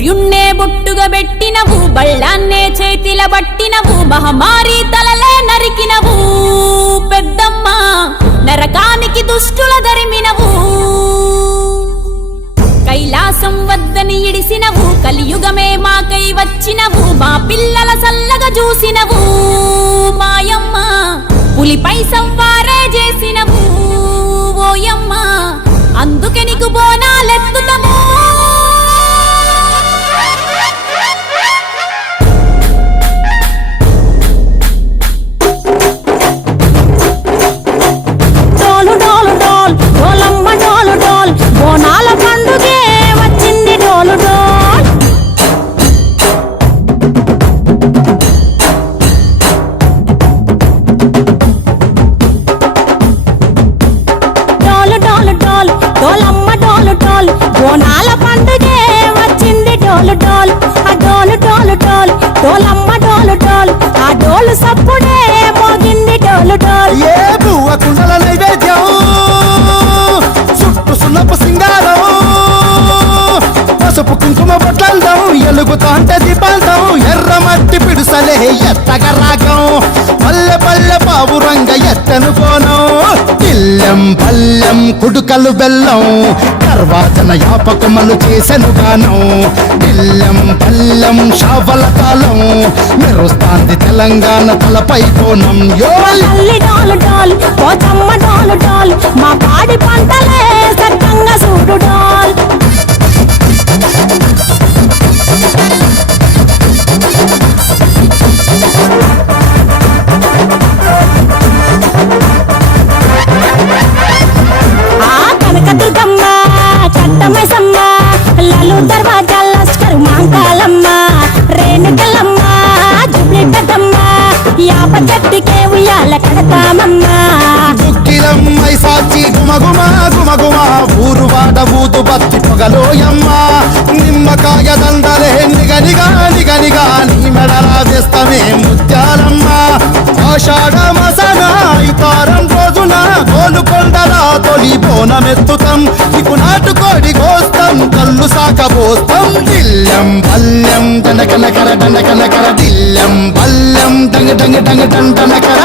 సూర్యున్నే బొట్టుగా పెట్టినవు, బళ్ళాన్నే చేతిల పట్టినవు, మహమారి తలలే నరికినవు పెద్దమ్మ, నరకానికి దుష్టుల దరిమినవు. కైలాసం వద్దని ఇడిసినవు, కలియుగమే మాకై వచ్చినవు, మా పిల్లల సల్లగా చూసినవు మాయమ్మ, పులిపై సవ్వారే చేసినవు ఓయమ్మ, అందుకే నీకు బోనాలెత్తుతము. డోలు డోలు డోల్ డోలమ్మ డోలు డోల్, బోనాల పండుగే వచ్చింది డోలు డోల్. డోలు డోలు డోల్ డోలమ్మ డోలు డోల్, బోనాల పండుగే వచ్చింది డోలు డోల్. ఆ డోలు డోలు డోల్ డోలమ్మ డోలు డోల్, ఆ డోలు సప్పుడే మోగింది డోలు డోల్. ఏ బువ్వ కుండల నైవేద్యం, చుట్టు సున్నపు సింగారం, పసుపు కుంకుమ బొట్లందం, ఎలుగుతాంటే దీపాంతం, ఎర్ర మట్టి పిడుసలే ఎత్తగ రాగం, పల్లె పల్లె పావురంగ ఎత్తను కోనం, ఇల్లెం పల్లెం కుడుకలు బెల్లం, తర్వాతన యాపకమలు చేసెను గానం, ఇల్లెం పల్లెం షావల కాలం, మెరుస్తాంది తెలంగాణ తలపై కోణం. తల్లి డోలు డోల్ పోచమ్మ డోలు డోల్, మా పాడి పంటలే సక్కంగా చూడు డోల్. ఆ కనకదుర్గమ్మ కట్టమైసమ్మ, లలు దర్వాజా లస్కర్ మాంకాలమ్మ, రేణుకలమ్మ జుబ్లి పెద్దమ్మ, యాప చెట్టుకే ఉయ్యాల కడతామమ్మ. దుఃఖిలమ్మై సాచి గుమగుమ గుమగుమ, ఊరు వాడ ఊదు బత్తి పొగలోయమ్మ, నిమ్మకాయ దండలే నిగనిగా నిగనిగా, నీ మెడలా వేస్తమే ముత్యాలమ్మ, ఆషాఢ మసన ఇతారం రోజున గోలుకొండల తొలి బోనమెత్తుతాం, నీకు నాటుకోడి కోస్తాం, కళ్ళు సాకబోస్తాం, దిల్లెం పల్లెం దండకనకర దండకనకర, దిల్లెం పల్లెం డంగ డంగ డంగ డండనకర.